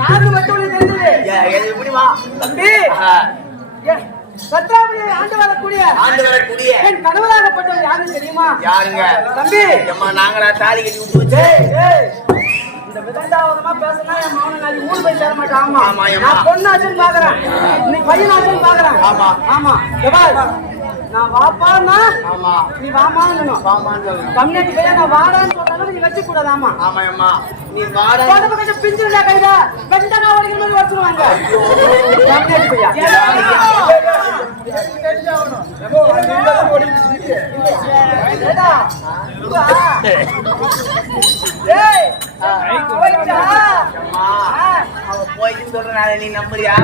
யாருக்கு மட்டும் தெரிஞ்சது எப்படிமா தம்பி? பத்ராபதியை ஆண்டு வரக்கூடிய என் கணவராகப்பட்டவர் யாருன்னு தெரியுமா? யாருங்க தம்பி? நாங்களா தாலி கட்டி விட்டு இந்த விதண்டாவதமா பேசினா என் மகனை நான் ஊர் போய் சேர மாட்டேன். ஆமா நான் பொண்ணாச்சுன்னு பாக்குறேன், நீ பையனாச்சுன்னு பாக்குறேன். ஆமா ஆமா நான் வாப்பான்னா நீ வாமான்னு கம்யூனிட்டி பையன் நான் வாடான்னு சொன்னாலும் நீ வச்சு கூடாதாமா. ஆமா நீ வாடா கொஞ்சம் பிஞ்சிருந்தா கைதா வெண்டனா ஓடிக்கிற மாதிரி வச்சுருவாங்க கம்யூனிட்டி போயிட்டு சொல்ற நீ நம்புறியா?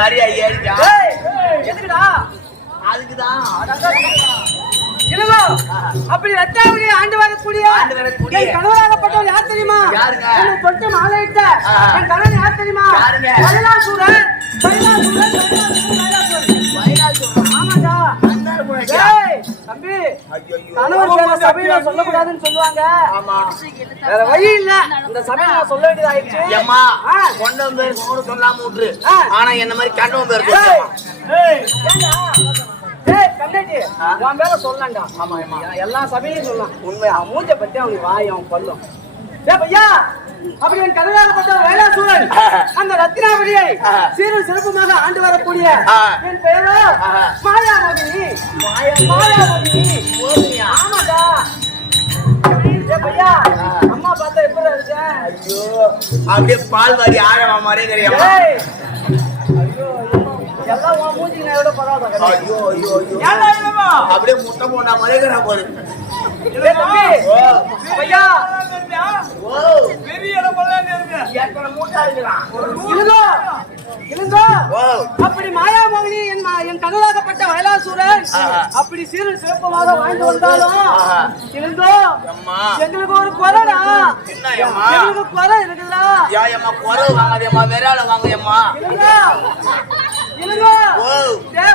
வரியா ஏறிட்டா எதுக்குடா? அதுக்குதான் அப்படி ரத்தாவளியை ஆண்டு வரக்கூடிய கணவராகப்பட்டவர் யார் தெரியுமா? தொட்டு மாலையிட்ட என் கணவன் யார் தெரியுமா? பைலாசூரன். ஆமாடா தம்பி, கணவன் சபையில சொல்லக்கூடாதுன்னு சொல்லுவாங்க. வேற வழி இல்ல, இந்த சபையில சொல்ல வேண்டியதாயிடுச்சு. கொண்டம் பேர் சொல்லாம விட்டுரு. ஆனா என்ன மாதிரி கண்டவன் பேர் சொல்லலாம்டா. எல்லா சபையிலும் சொல்லலாம். உண்மை மூஞ்ச பத்தி அவனுக்கு வாயம் பல்லும். அப்படி என் கணவராகப்பட்ட வேளாசூரன் அந்த ரத்தினாவளியை சீரும் சிறப்புமாக ஆண்டு வரக்கூடிய என் பெயரோ மாயாமணி. ஆமாடா பையா, அம்மா பார்த்தா எப்படி இருக்க? ஐயோ அப்படியே பால் வாரி ஆழமா மாதிரியே தெரியும். அப்படியே முட்டை போனா மறைக்கிறா போரு. அப்படி மாயாமோகினி என் கணவராகப்பட்ட வயலாசூரன் அப்படி சீரு சிறப்பமாக வாழ்ந்து வந்தாலும் இருந்தோ எங்களுக்கு ஒரு குறைடா. எங்களுக்கு குறை இருக்குதா? குறை வாங்காதேம்மா, விரால வாங்கம்மா.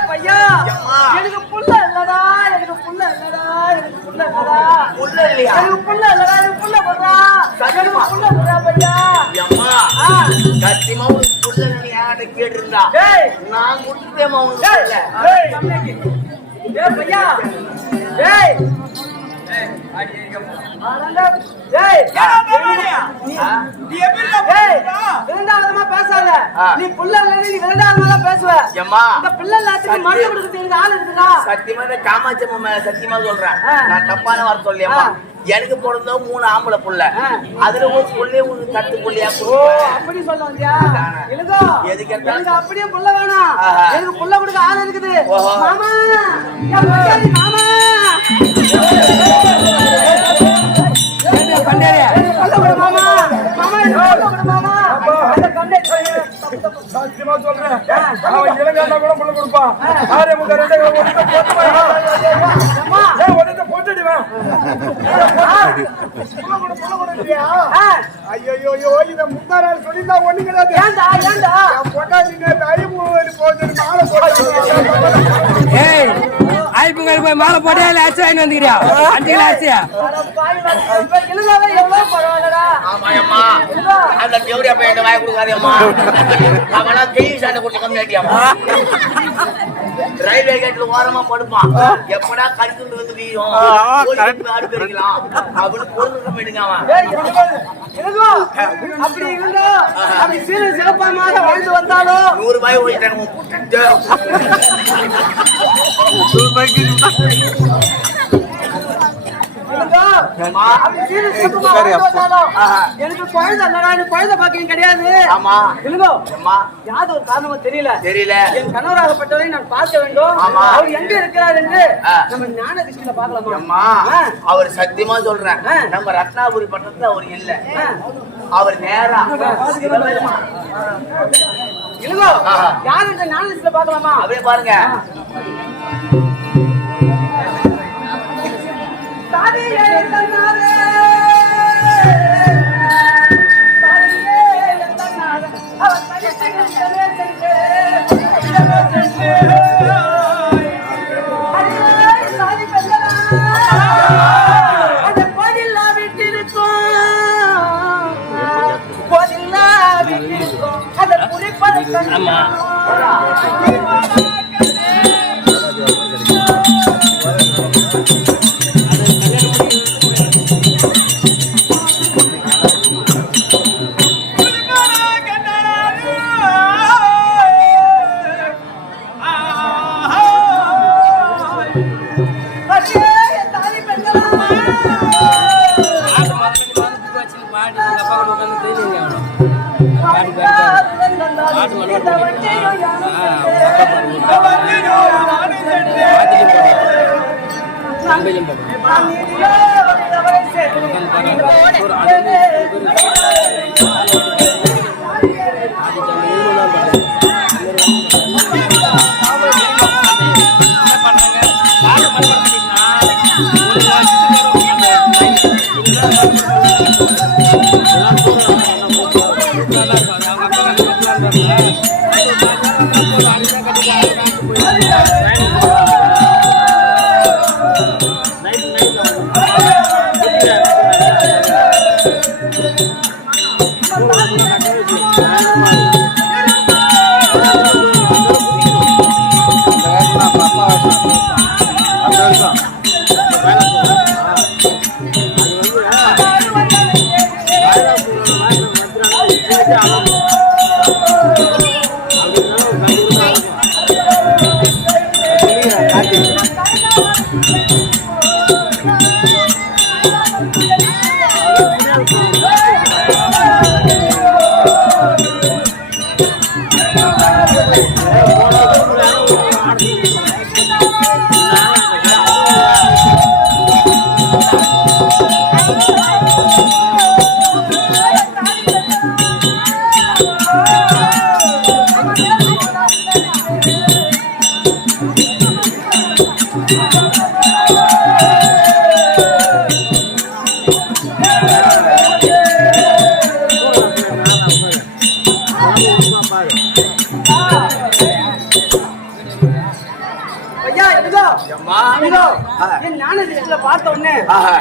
பையா எனக்கு புள்ள இல்லடா, எனக்கு புள்ள இல்லடா, எனக்கு புள்ள இல்லடா, புள்ள இல்லையா? எனக்கு புள்ள இல்லடா, எனக்கு புள்ள போடுறா, எனக்கு புள்ள போடுறா பையா. அம்மா சத்தியமா உனக்கு புள்ள நீ யார்கிட்ட கேட்டிருந்தா நான் முடிச்சுட்டேமா உனக்கு பையா. பேசாத, நீ புள்ள நீ விரண்டாதமா பேசுவ. இந்த பிள்ளை எல்லாத்துக்கும் மருந்து கொடுக்க ஆள் இருக்குதா? சத்தியமா காமாட்சி மேல சத்தியமா சொல்றேன், நான் தப்பான வார்த்தை சொல்லியம்மா. எனக்கு பிறந்த 3 ஆம்பளை புள்ள, அதுல ஒரு புள்ளைய ஒரு கட்டு புள்ளையா. அப்படி சொல்ல வந்தியா? எனக்கு அப்படியே புள்ள வேணாம், எனக்கு புள்ள கொடுக்க ஆள் இருக்குது. மாமா மாமா சத்தியமா சொல்றேன், அவன் இளங்காண்டா கூட புள்ள கொடுப்பான். ஆரே முக ரெண்டு போட்டுடுவேன். ஐயோ இத முந்தாரா சொல்லிருந்தா ஒண்ணு கிடையாது. பொட்டாசி மாலை போய் மாலை போட்டே அரிசி வாங்கி வந்துக்கிறியா? 5 கிலோ அரிசியா? அந்த தேவரியா பையன் வாய் கொடுக்காதேம்மா, அவனா கெய் சாண்டை கொடுத்து கம்மி ஆட்டியாமா. ரயில்வே கேட்ல ஓரமா படுப்பான், எப்படா கடிச்சு வந்து வீயும் ஆடு பெருக்கலாம் அப்படின்னு பொருள் கம்மிடுங்க. அவன் அப்படி இருந்தோ அப்படி சீர சிறப்பாக வாழ்ந்து வந்தாலும் 100 ரூபாய் ஓடிட்டாங்க. எனக்கு குழந்தை குழந்தை பாக்கியம் கிடையாது. யாவது ஒரு காரணமா தெரியல. என் கணவராகப்பட்டவரை நான் பார்க்க வேண்டும். அவர் எங்க இருக்கிறார் என்று நம்ம ஞான திருஷ்டியில பார்க்கலாமா? அவர் சத்தியமா சொல்றேன், நம்ம ரத்னாபுரி பட்டத்துல அவர் இல்ல, அவர் நேரா யாரு ஞான திருஷ்டியில பார்க்கலாமா? அப்படியே பாருங்க. அதை குடிப்பதை கண்டு ஆமா.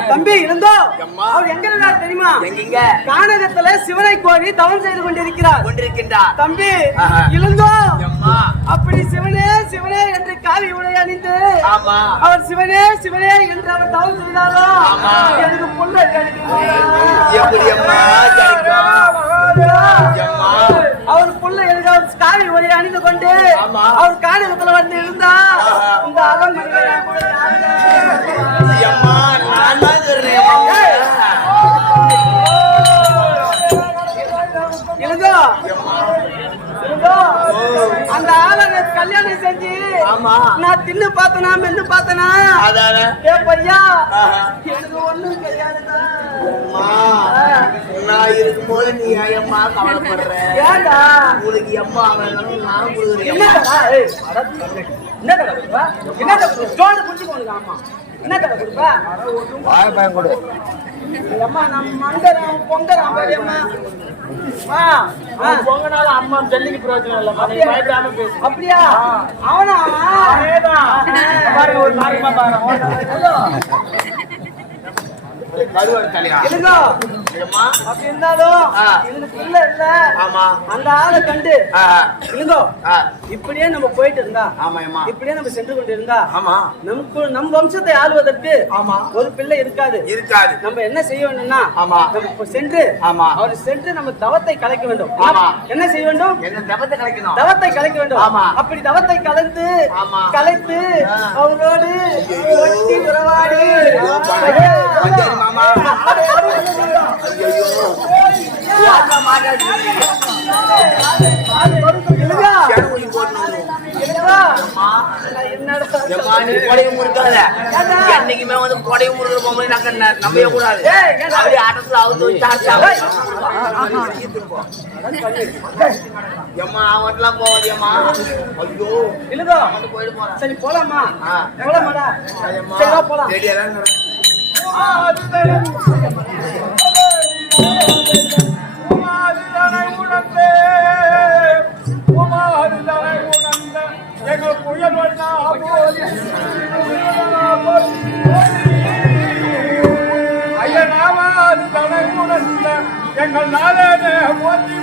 தம்பி இருந்தோ அவர் எங்க இருந்தார் தெரியுமா? கானகத்துல சிவனை கோரி தவம் செய்து கொண்டிருக்கிறார். தம்பி இருந்தோ அப்படி சிவனே சிவனே என்று காவி உடை அணிந்து அவர் சிவனே சிவனே என்று அவர் தவம் செய்தாரோ எனக்கு புள்ள அவர் புள்ள எனக்கு அவர் காவி உடை அணிந்து கொண்டு அவர் கானகத்துல வந்து இருந்தா இந்த அரண்மனை அந்த ஆளை கல்யாணம் செஞ்சு நான் தின்னு பார்த்தனா மென்னு பார்த்தனா ஏ பையா எனக்கு ஒண்ணும் தெரியாதுடா. நான் இருக்கும்போது நீ ஐயம்மா கவலைப்படுற ஏண்டா உங்களுக்கு எம்மா வேணும் நான் என்னடா என்னடா என்னடா ஜோட குடிச்சு போனுங்க. ஆமா என்ன கடை கொடுப்பா பயம் கொடு அம்மா நம்ம மங்கரம் பொங்கரம் பெரியம்மா பொங்கனால அம்மா ஜல்லிக்கு பிரயோஜனம் இல்ல. அப்படியா அவனா ஒரு நாளைக்கு அப்படி இருந்தாலும் இல்ல அந்த ஆளை கண்டு இல்லங்கோ இப்படியே நம்ம போயிட்டு இருந்தா இப்படியே நம்ம சென்று கொண்டு இருந்தா நமக்கு நம் வம்சத்தை ஆளுவதற்கு ஒரு பிள்ளை இருக்காது. நம்ம என்ன செய்ய வேண்டும்னா நம்ம சென்று அவர் சென்று நம்ம தவத்தை கலைக்க வேண்டும். என்ன செய்ய வேண்டும்? தவத்தை கலைக்க வேண்டும். அப்படி தவத்தை கலைத்து அவரோடு ஒட்டி உறவாடி என்னைக்குமே வந்து கொடை முருகிற பொம்மை நம்பவே கூடாது. அப்படி ஆட்டத்துல அவுத்து எம்மா அவன்லாம் போவாதியம்மா. ஐயோ இல்லதோ போயிட்டு போறேன். சரி போலாமா? போலாமாடா? சரி போலாம். எங்கள் நாளே போற்றி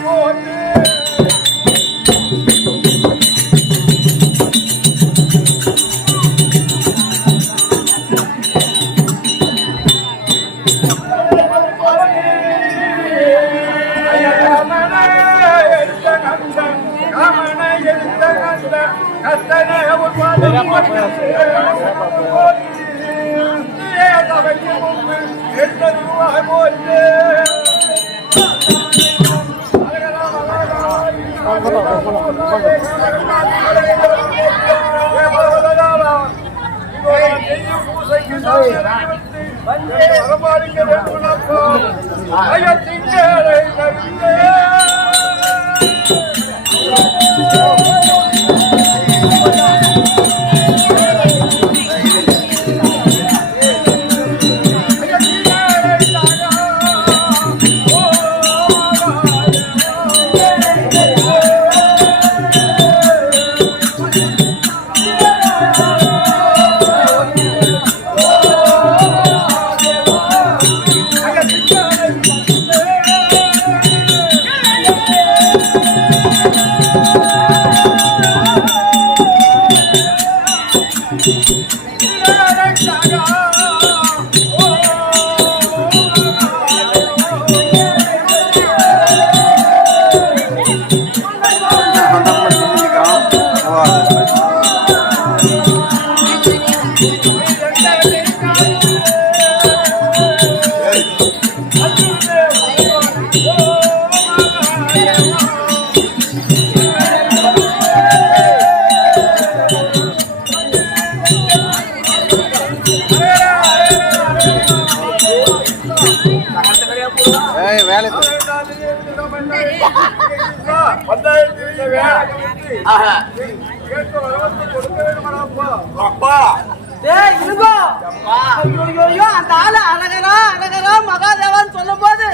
மகாதேவான்னு சொல்லும் போது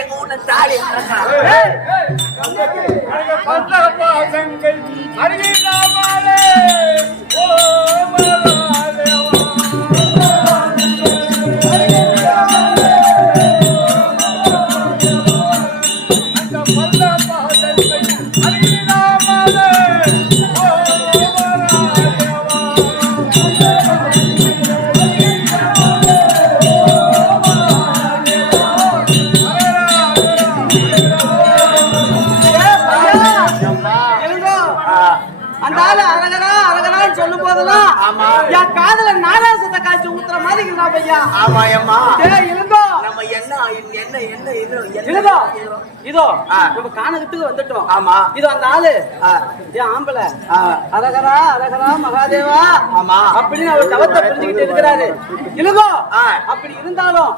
எங்க ஊர்ல தாலி சொல்லும் போதெல்லாம் என் காதல நாராசத்தை காய்ச்சி ஊத்துற மாதிரி பையா. நம்ம என்ன இதோ நம்ம கானகத்துக்கு வந்துட்டோம். ஆமா இதோ அந்த ஆளு என் ஆம்பளை அரகரா அரகரா மகாதேவா அப்படின்னு அவர் தவத்தை புரிஞ்சுக்கிட்டு இருக்கிறாரு. இழுகோ அப்படி இருந்தாலும்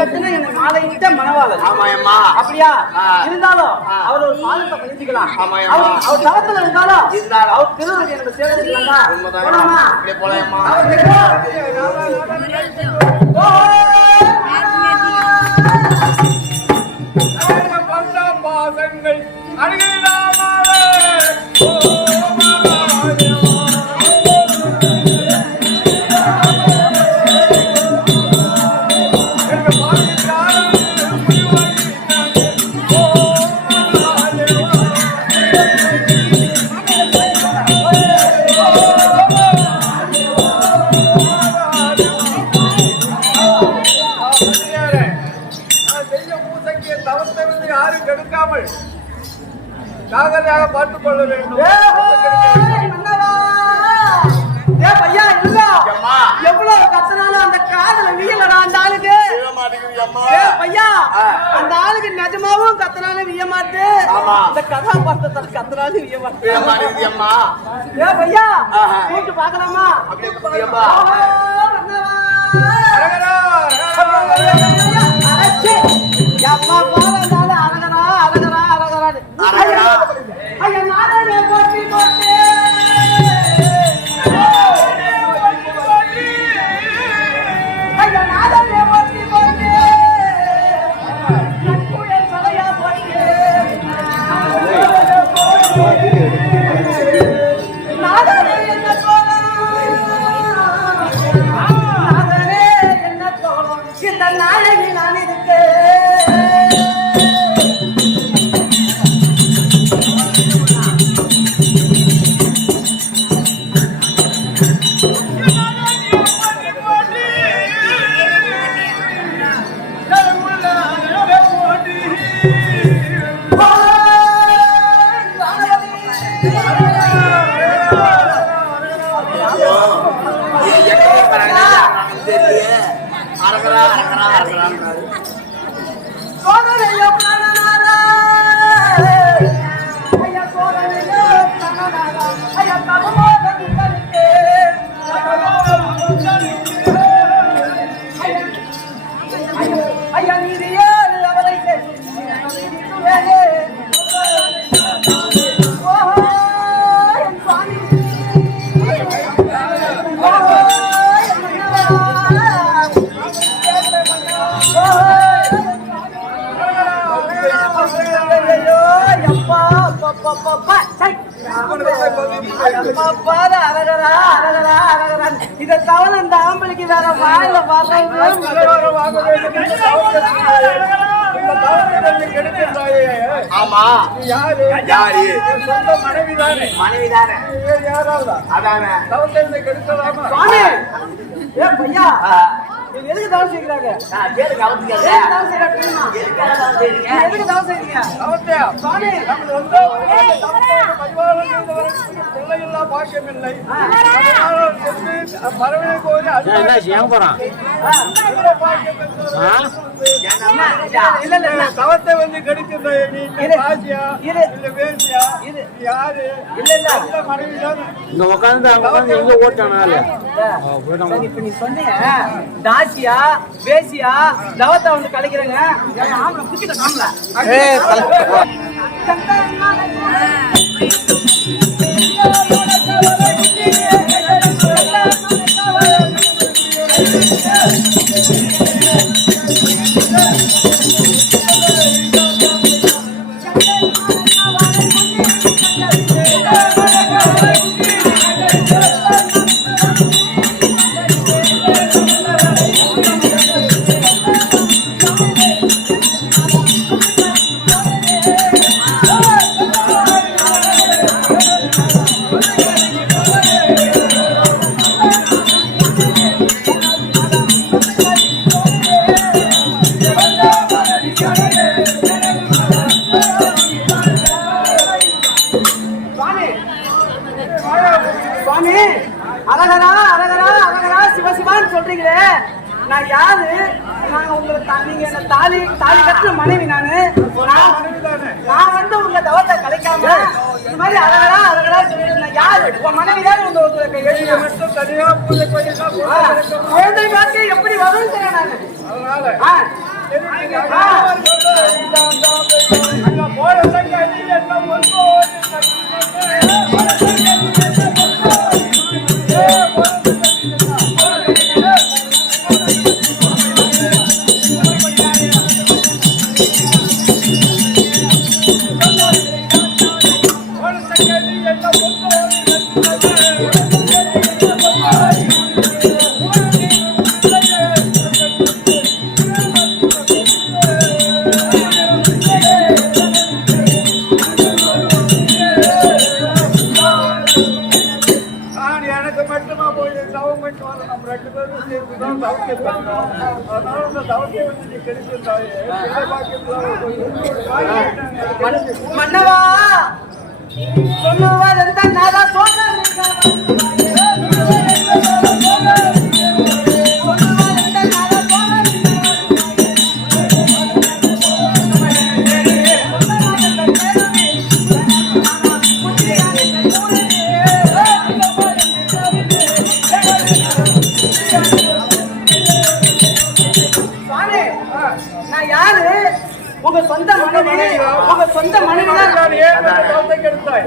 கட்டுன என்ன மாலையிட்ட மனவாளர் அப்படியா இருந்தாலும் அவர் ஒரு பாலத்தை புரிஞ்சுக்கலாம். அவர் தவத்துல இருந்தாலும் அவர் திருவடி எனக்கு சேர்த்துக்கலாம். பாசங்கள் ஜாகிரதையாக பார்த்துக் கொள்ள வேண்டும். எவ்வளவு கத்தனாலும் அந்த காதல வியலடா அந்த ஆளுக்கு. பையா அந்த ஆளுக்கு நிஜமாவும் கத்தனாலும் விய மாட்டு அந்த கதாபாத்திரத்தை கத்தனாலும் விய மாட்டு. பையா கூட்டு பாக்கலாமா? அம்மா போறாங்க அழகரா அழகரா அழகரான்னு ஐயா நானே போட்டி போட்டு ஐயா நானே போட்டி போட்டு சலையா போட்டு நானே என்ன தோணும் நானே என்ன தோணும் இந்த நாளை இதை தவிர இந்த ஆம்பளைக்கு வேற வாயில ஆமா யாரு யாரு சொந்த மனைவிதானே மனைவிதானே யாராவதா அதானே தவத்தை கெடுக்கலாமா சுவாமி ஏ பையா நீங்க எதுக்கு தவறு செய்யறாங்க கேளுங்க அவருக்கு தவறு செய்யறாங்க எதுக்கு தவறு செய்றீங்க தவத்தையா சுவாமி நமது வந்து பிள்ளையில்லா பாக்கியமில்லை மரபணை கோரி இல்ல இல்ல தவத்தை வந்து கெடுக்கின்ற நீ ராஜியா இல்ல வேசியா யாரு இல்ல இல்ல மனைவிதான் இங்க உட்காந்து அங்க உட்காந்து எங்க ஓட்டானால இப்ப நீ சொன்னீங்க தாசியா வேசியா தவத்தை வந்து கலைக்கிறேங்க ஆம்பளை குத்திட்ட காமல சுவாமி அரகரா அரகரா அரகரா சிவசிவான்னு சொல்றீங்களே நான் யாரு நான் உங்களுக்கு நீங்க என்ன தாலி கட்டின மனைவி நான் வந்து உங்க தவத்தை கலைக்காம இந்த மாதிரி அரகரா அரகரா சொல்லிட்டு நான் யாரு உங்க மனைவி தான் உங்களுக்கு மட்டும் தனியா பூஜை பண்ணிதான் குழந்தை வாழ்க்கை எப்படி வரும்னு தெரியும் நானு எனக்கு மட்டுமா போய் தவம் பண்ணிட்டு வர நம்ம 2 பேரும் சேர்ந்துதான் தவத்தை பண்ணோம். அதனால அந்த தவத்தை வந்து நீ கெடுக்கின்றாயே மன்னவா சொல்லுவதெந்த நாதா சொல்றேன் நான் யாரு உங்க சொந்த மனைவி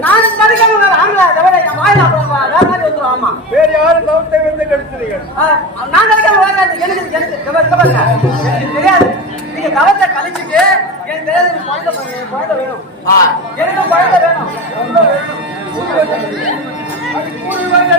நானும் கிடைக்காம ஆம்பளை தவிர என் வாயில வேற மாதிரி வந்துடும் ஆமா வேற யாரும் தவத்தை வந்து கெடுத்துறீங்க நான் கிடைக்காம வேற எனக்கு தெரியாது நீங்க தவத்தை கழிச்சுட்டு எனக்கு தெரியாது குழந்தை வேணும் எனக்கு குழந்தை வேணும் அது கூலி வேணும்